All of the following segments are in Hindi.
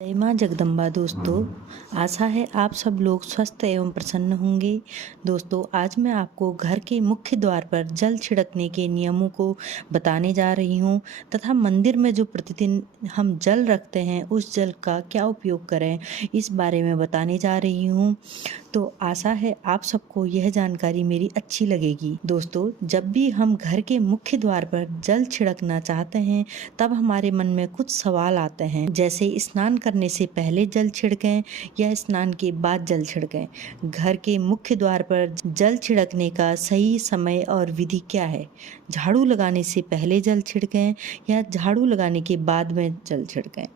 जय माँ जगदम्बा। दोस्तों, आशा है आप सब लोग स्वस्थ एवं प्रसन्न होंगे। दोस्तों, आज मैं आपको घर के मुख्य द्वार पर जल छिड़कने के नियमों को बताने जा रही हूँ तथा मंदिर में जो प्रतिदिन हम जल रखते हैं उस जल का क्या उपयोग करें इस बारे में बताने जा रही हूँ। तो आशा है आप सबको यह जानकारी मेरी अच्छी लगेगी। दोस्तों, जब भी हम घर के मुख्य द्वार पर जल छिड़कना चाहते हैं तब हमारे मन में कुछ सवाल आते हैं, जैसे स्नान करने से पहले जल छिड़कें या स्नान के बाद जल छिड़कें। घर के मुख्य द्वार पर जल छिड़कने का सही समय और विधि क्या है? झाड़ू लगाने से पहले जल छिड़कें या झाड़ू लगाने के बाद में जल छिड़कें?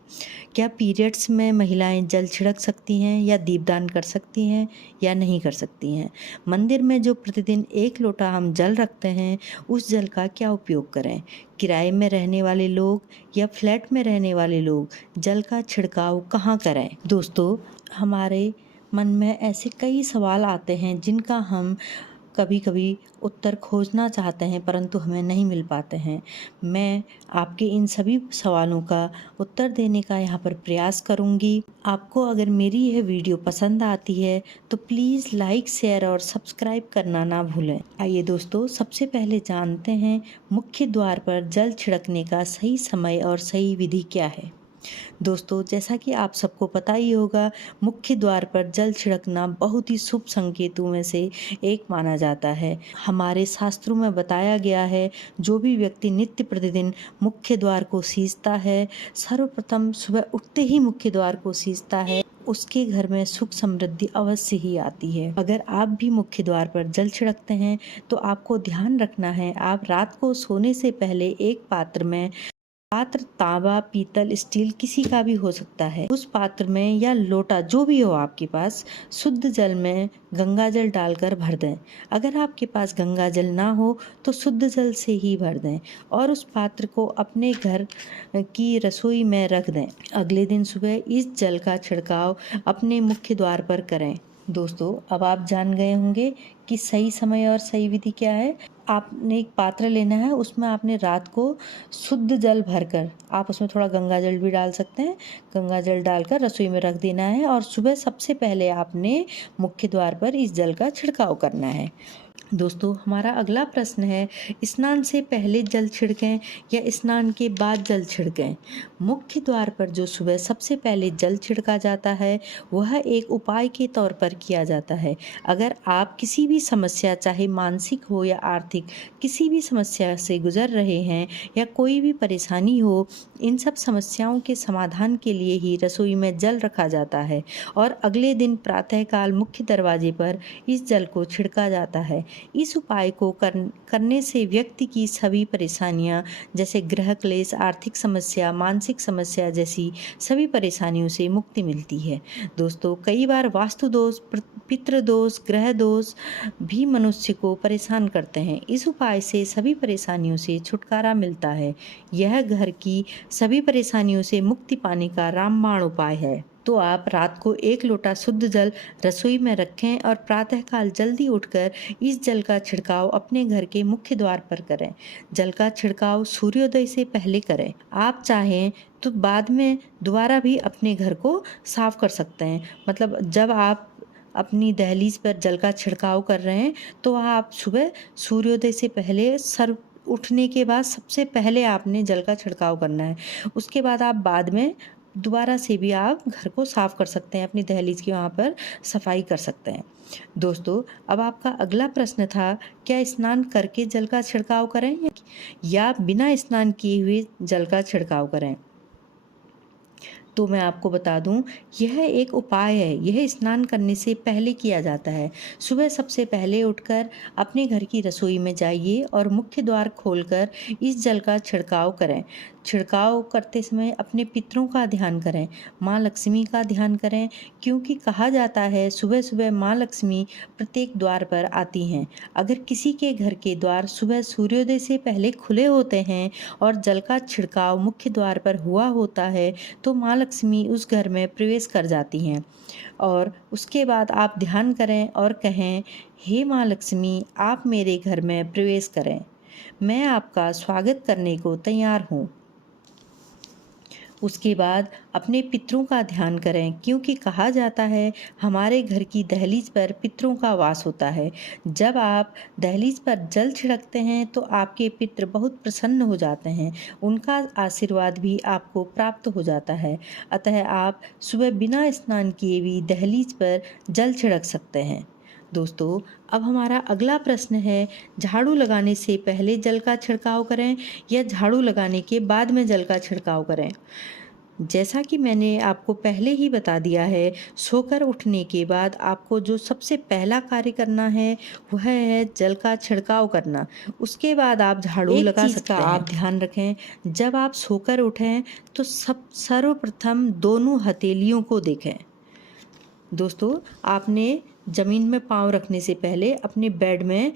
क्या पीरियड्स में महिलाएं जल छिड़क सकती हैं या दीपदान कर सकती हैं या नहीं कर सकती हैं? मंदिर में जो प्रतिदिन 1 लोटा हम जल रखते हैं उस जल का क्या उपयोग करें? किराए में रहने वाले लोग या फ्लैट में रहने वाले लोग जल का छिड़काव कहाँ करें? दोस्तों, हमारे मन में ऐसे कई सवाल आते हैं जिनका हम कभी-कभी उत्तर खोजना चाहते हैं परंतु हमें नहीं मिल पाते हैं। मैं आपके इन सभी सवालों का उत्तर देने का यहाँ पर प्रयास करूँगी। आपको अगर मेरी यह वीडियो पसंद आती है तो प्लीज़ लाइक, शेयर और सब्सक्राइब करना ना भूलें। आइए दोस्तों, सबसे पहले जानते हैं मुख्य द्वार पर जल छिड़कने का सही समय और सही विधि क्या है। दोस्तों, जैसा कि आप सबको पता ही होगा, मुख्य द्वार पर जल छिड़कना बहुत ही शुभ संकेतों में से एक माना जाता है। हमारे शास्त्रों में बताया गया है, जो भी व्यक्ति नित्य प्रतिदिन मुख्य द्वार को सींचता है, सर्वप्रथम सुबह उठते ही मुख्य द्वार को सींचता है, उसके घर में सुख समृद्धि अवश्य ही आती है। अगर आप भी मुख्य द्वार पर जल छिड़कते हैं तो आपको ध्यान रखना है, आप रात को सोने से पहले एक पात्र तांबा, पीतल, स्टील किसी का भी हो सकता है, उस पात्र में या लोटा जो भी हो आपके पास, शुद्ध जल में गंगा जल डालकर भर दें। अगर आपके पास गंगा जल ना हो तो शुद्ध जल से ही भर दें और उस पात्र को अपने घर की रसोई में रख दें। अगले दिन सुबह इस जल का छिड़काव अपने मुख्य द्वार पर करें। दोस्तों, अब आप जान गए होंगे कि सही समय और सही विधि क्या है। आपने एक पात्र लेना है, उसमें आपने रात को शुद्ध जल भरकर, आप उसमें थोड़ा गंगा जल भी डाल सकते हैं, गंगा जल डालकर रसोई में रख देना है और सुबह सबसे पहले आपने मुख्य द्वार पर इस जल का छिड़काव करना है। दोस्तों, हमारा अगला प्रश्न है, स्नान से पहले जल छिड़कें या स्नान के बाद जल छिड़कें? मुख्य द्वार पर जो सुबह सबसे पहले जल छिड़का जाता है वह एक उपाय के तौर पर किया जाता है। अगर आप किसी भी समस्या, चाहे मानसिक हो या आर्थिक, किसी भी समस्या से गुजर रहे हैं या कोई भी परेशानी हो, इन सब समस्याओं के समाधान के लिए ही रसोई में जल रखा जाता है और अगले दिन प्रातःकाल मुख्य दरवाजे पर इस जल को छिड़का जाता है। इस उपाय को करने से व्यक्ति की सभी परेशानियां, जैसे गृह क्लेश, आर्थिक समस्या, मानसिक समस्या जैसी सभी परेशानियों से मुक्ति मिलती है। दोस्तों, कई बार वास्तु दोष, पितृ दोष, ग्रह दोष भी मनुष्य को परेशान करते हैं। इस उपाय से सभी परेशानियों से छुटकारा मिलता है। यह घर की सभी परेशानियों से मुक्ति पाने का रामबाण उपाय है। तो आप रात को 1 लोटा शुद्ध जल रसोई में रखें और प्रातःकाल जल्दी उठकर इस जल का छिड़काव अपने घर के मुख्य द्वार पर करें। जल का छिड़काव सूर्योदय से पहले करें। आप चाहें तो बाद में दोबारा भी अपने घर को साफ कर सकते हैं। मतलब जब आप अपनी दहलीज पर जल का छिड़काव कर रहे हैं तो आप सुबह सूर्योदय से पहले, सर उठने के बाद सबसे पहले आपने जल का छिड़काव करना है। उसके बाद आप बाद में दोबारा से भी आप घर को साफ कर सकते हैं, अपनी दहलीज की वहाँ पर सफाई कर सकते हैं। दोस्तों, अब आपका अगला प्रश्न था, क्या स्नान करके जल का छिड़काव करें या बिना स्नान किए हुए जल का छिड़काव करें? तो मैं आपको बता दूं, यह एक उपाय है। यह स्नान करने से पहले किया जाता है। सुबह सबसे पहले उठकर अपने घर की रसोई में जाइए और मुख्य द्वार खोलकर इस जल का छिड़काव करें। छिड़काव करते समय अपने पितरों का ध्यान करें, माँ लक्ष्मी का ध्यान करें, क्योंकि कहा जाता है सुबह सुबह माँ लक्ष्मी प्रत्येक द्वार पर आती हैं। अगर किसी के घर के द्वार सुबह सूर्योदय से पहले खुले होते हैं और जल का छिड़काव मुख्य द्वार पर हुआ होता है तो माँ लक्ष्मी उस घर में प्रवेश कर जाती हैं। और उसके बाद आप ध्यान करें और कहें, हे माँ लक्ष्मी, आप मेरे घर में प्रवेश करें, मैं आपका स्वागत करने को तैयार हूँ। उसके बाद अपने पितरों का ध्यान करें, क्योंकि कहा जाता है हमारे घर की दहलीज पर पितरों का वास होता है। जब आप दहलीज पर जल छिड़कते हैं तो आपके पितर बहुत प्रसन्न हो जाते हैं, उनका आशीर्वाद भी आपको प्राप्त हो जाता है। अतः आप सुबह बिना स्नान किए भी दहलीज पर जल छिड़क सकते हैं। दोस्तों, अब हमारा अगला प्रश्न है, झाड़ू लगाने से पहले जल का छिड़काव करें या झाड़ू लगाने के बाद में जल का छिड़काव करें? जैसा कि मैंने आपको पहले ही बता दिया है, सोकर उठने के बाद आपको जो सबसे पहला कार्य करना है वह है जल का छिड़काव करना। उसके बाद आप झाड़ू लगा सकते हैं। एक चीज़ का आप ध्यान रखें, जब आप सोकर उठें तो सर्वप्रथम दोनों हथेलियों को देखें। दोस्तों, आपने ज़मीन में पाँव रखने से पहले अपने बेड में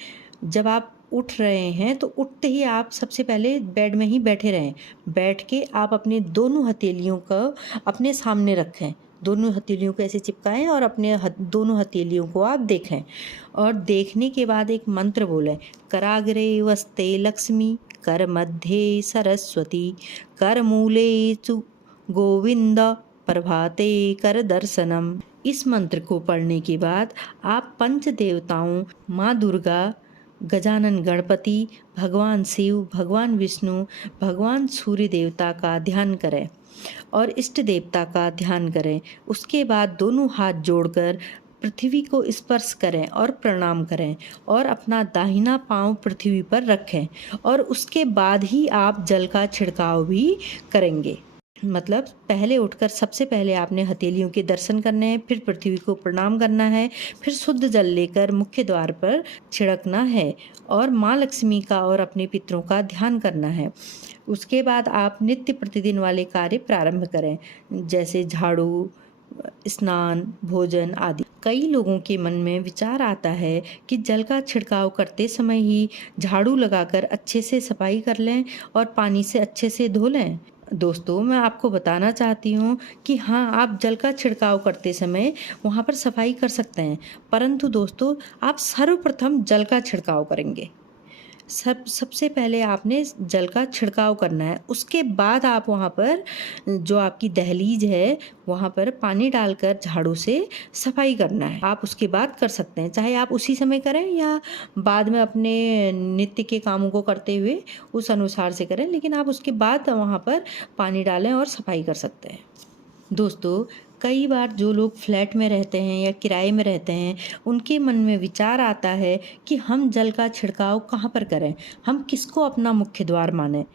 जब आप उठ रहे हैं तो उठते ही आप सबसे पहले बेड में ही बैठे रहें। बैठ के आप अपने दोनों हथेलियों को अपने सामने रखें, दोनों हथेलियों को ऐसे चिपकाएं और अपने दोनों हथेलियों को आप देखें और देखने के बाद एक मंत्र बोलें, कराग्रे वस्ते लक्ष्मी, कर मध्य सरस्वती, कर मूले चु गोविंद, प्रभाते कर दर्शनम। इस मंत्र को पढ़ने के बाद आप पंच देवताओं माँ दुर्गा, गजानन गणपति, भगवान शिव, भगवान विष्णु, भगवान सूर्य देवता का ध्यान करें और इष्ट देवता का ध्यान करें। उसके बाद दोनों हाथ जोड़कर पृथ्वी को स्पर्श करें और प्रणाम करें और अपना दाहिना पांव पृथ्वी पर रखें और उसके बाद ही आप जल का छिड़काव भी करेंगे। मतलब पहले उठकर सबसे पहले आपने हथेलियों के दर्शन करने हैं, फिर पृथ्वी को प्रणाम करना है, फिर शुद्ध जल लेकर मुख्य द्वार पर छिड़कना है और माँ लक्ष्मी का और अपने पितरों का ध्यान करना है। उसके बाद आप नित्य प्रतिदिन वाले कार्य प्रारंभ करें, जैसे झाड़ू, स्नान, भोजन आदि। कई लोगों के मन में विचार आता है कि जल का छिड़काव करते समय ही झाड़ू लगाकर अच्छे से सफाई कर लें और पानी से अच्छे से धो लें। दोस्तों, मैं आपको बताना चाहती हूँ कि हाँ, आप जल का छिड़काव करते समय वहाँ पर सफाई कर सकते हैं, परंतु दोस्तों आप सर्वप्रथम जल का छिड़काव करेंगे। सबसे पहले आपने जल का छिड़काव करना है, उसके बाद आप वहाँ पर जो आपकी दहलीज है वहाँ पर पानी डालकर झाड़ू से सफाई करना है। आप उसके बाद कर सकते हैं, चाहे आप उसी समय करें या बाद में अपने नित्य के कामों को करते हुए उस अनुसार से करें, लेकिन आप उसके बाद वहाँ पर पानी डालें और सफाई कर सकते हैं। दोस्तों, कई बार जो लोग फ्लैट में रहते हैं या किराए में रहते हैं, उनके मन में विचार आता है कि हम जल का छिड़काव कहाँ पर करें, हम किसको अपना मुख्य द्वार मानें।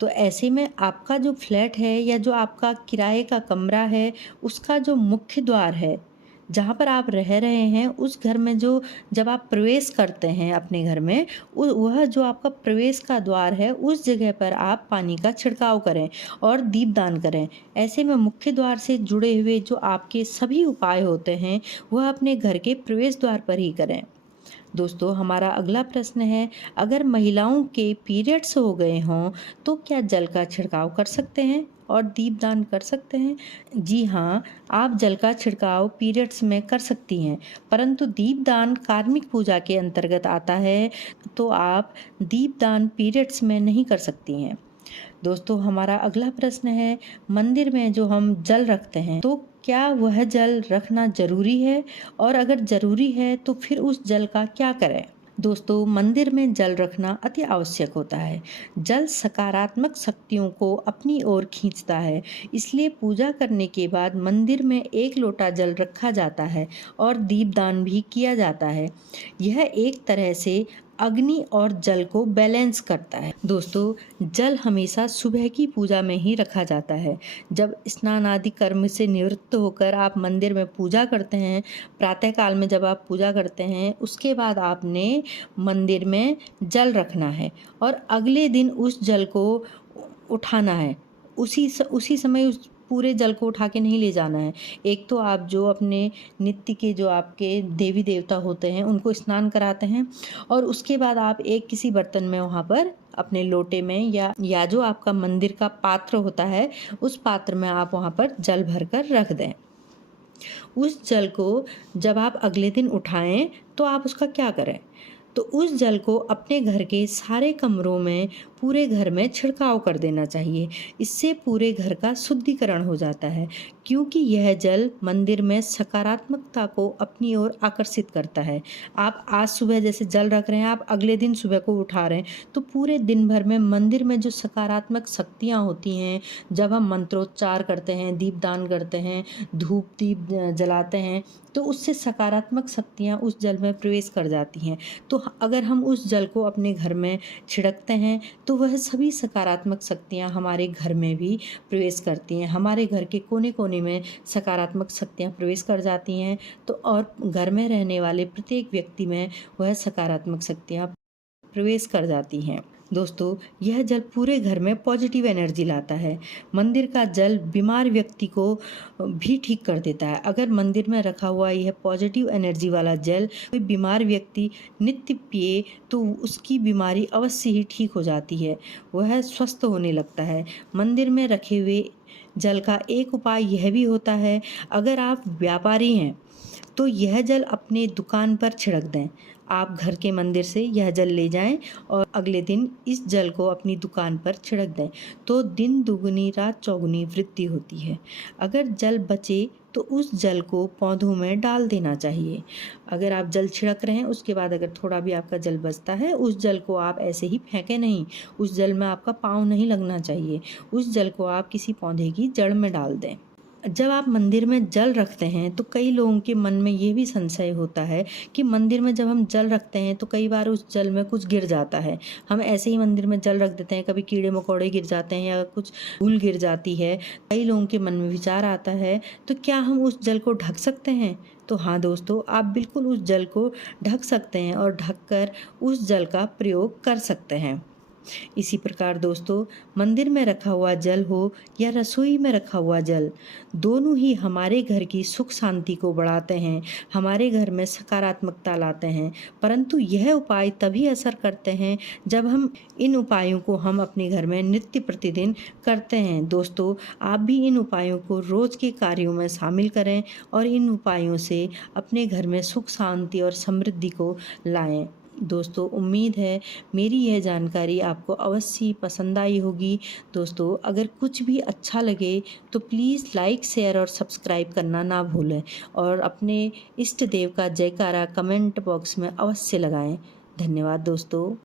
तो ऐसे में आपका जो फ्लैट है या जो आपका किराए का कमरा है, उसका जो मुख्य द्वार है, जहाँ पर आप रह रहे हैं, उस घर में जो जब आप प्रवेश करते हैं अपने घर में, वह जो आपका प्रवेश का द्वार है, उस जगह पर आप पानी का छिड़काव करें और दीपदान करें। ऐसे में मुख्य द्वार से जुड़े हुए जो आपके सभी उपाय होते हैं, वह अपने घर के प्रवेश द्वार पर ही करें। दोस्तों, हमारा अगला प्रश्न है, अगर महिलाओं के पीरियड्स हो गए हों तो क्या जल का छिड़काव कर सकते हैं और दीपदान कर सकते हैं? जी हाँ, आप जल का छिड़काव पीरियड्स में कर सकती हैं, परंतु दीपदान कार्मिक पूजा के अंतर्गत आता है, तो आप दीपदान पीरियड्स में नहीं कर सकती हैं। दोस्तों, हमारा अगला प्रश्न है, मंदिर में जो हम जल रखते हैं तो क्या वह जल रखना जरूरी है, और अगर जरूरी है तो फिर उस जल का क्या करें? दोस्तों, मंदिर में जल रखना अति आवश्यक होता है। जल सकारात्मक शक्तियों को अपनी ओर खींचता है, इसलिए पूजा करने के बाद मंदिर में 1 लोटा जल रखा जाता है और दीपदान भी किया जाता है। यह एक तरह से अग्नि और जल को बैलेंस करता है। दोस्तों, जल हमेशा सुबह की पूजा में ही रखा जाता है। जब स्नान आदि कर्म से निवृत्त होकर आप मंदिर में पूजा करते हैं, प्रातःकाल में जब आप पूजा करते हैं, उसके बाद आपने मंदिर में जल रखना है और अगले दिन उस जल को उठाना है। उसी समय उस पूरे जल को उठा के नहीं ले जाना है। एक तो आप जो अपने नित्य के जो आपके देवी देवता होते हैं उनको स्नान कराते हैं और उसके बाद आप एक किसी बर्तन में वहाँ पर अपने लोटे में या जो आपका मंदिर का पात्र होता है, उस पात्र में आप वहाँ पर जल भरकर रख दें। उस जल को जब आप अगले दिन उठाएं तो आप उसका क्या करें, तो उस जल को अपने घर के सारे कमरों में पूरे घर में छिड़काव कर देना चाहिए। इससे पूरे घर का शुद्धिकरण हो जाता है, क्योंकि यह जल मंदिर में सकारात्मकता को अपनी ओर आकर्षित करता है। आप आज सुबह जैसे जल रख रहे हैं, आप अगले दिन सुबह को उठा रहे हैं, तो पूरे दिन भर में मंदिर में जो सकारात्मक शक्तियाँ होती हैं, जब हम मंत्रोच्चार करते हैं, दीपदान करते हैं, धूप दीप जलाते हैं, तो उससे सकारात्मक शक्तियाँ उस जल में प्रवेश कर जाती हैं। तो अगर हम उस जल को अपने घर में छिड़कते हैं, तो वह सभी सकारात्मक शक्तियाँ हमारे घर में भी प्रवेश करती हैं। हमारे घर के कोने-कोने में सकारात्मक शक्तियाँ प्रवेश कर जाती हैं, तो और घर में रहने वाले प्रत्येक व्यक्ति में वह सकारात्मक शक्तियाँ प्रवेश कर जाती हैं। दोस्तों, यह जल पूरे घर में पॉजिटिव एनर्जी लाता है। मंदिर का जल बीमार व्यक्ति को भी ठीक कर देता है। अगर मंदिर में रखा हुआ यह पॉजिटिव एनर्जी वाला जल कोई बीमार व्यक्ति नित्य पिए, तो उसकी बीमारी अवश्य ही ठीक हो जाती है, वह स्वस्थ होने लगता है। मंदिर में रखे हुए जल का एक उपाय यह भी होता है, अगर आप व्यापारी हैं तो यह जल अपने दुकान पर छिड़क दें। आप घर के मंदिर से यह जल ले जाएं और अगले दिन इस जल को अपनी दुकान पर छिड़क दें, तो दिन दुगनी रात चौगुनी वृद्धि होती है। अगर जल बचे तो उस जल को पौधों में डाल देना चाहिए। अगर आप जल छिड़क रहे हैं, उसके बाद अगर थोड़ा भी आपका जल बचता है, उस जल को आप ऐसे ही फेंकें नहीं, उस जल में आपका पाँव नहीं लगना चाहिए। उस जल को आप किसी पौधे की जड़ में डाल दें। जब आप मंदिर में जल रखते हैं, तो कई लोगों के मन में ये भी संशय होता है कि मंदिर में जब हम जल रखते हैं तो कई बार उस जल में कुछ गिर जाता है। हम ऐसे ही मंदिर में जल रख देते हैं, कभी कीड़े मकोड़े गिर जाते हैं या कुछ धूल गिर जाती है। कई लोगों के मन में विचार आता है, तो क्या हम उस जल को ढक सकते हैं? तो हाँ दोस्तों, आप बिल्कुल उस जल को ढक सकते हैं और ढककर उस जल का प्रयोग कर सकते हैं। इसी प्रकार दोस्तों, मंदिर में रखा हुआ जल हो या रसोई में रखा हुआ जल, दोनों ही हमारे घर की सुख शांति को बढ़ाते हैं, हमारे घर में सकारात्मकता लाते हैं। परंतु यह उपाय तभी असर करते हैं जब हम इन उपायों को हम अपने घर में नित्य प्रतिदिन करते हैं। दोस्तों, आप भी इन उपायों को रोज के कार्यों में शामिल करें और इन उपायों से अपने घर में सुख शांति और समृद्धि को लाएं। दोस्तों, उम्मीद है मेरी यह जानकारी आपको अवश्य पसंद आई होगी। दोस्तों, अगर कुछ भी अच्छा लगे तो प्लीज़ लाइक, शेयर और सब्सक्राइब करना ना भूलें और अपने इष्ट देव का जयकारा कमेंट बॉक्स में अवश्य लगाएं। धन्यवाद दोस्तों।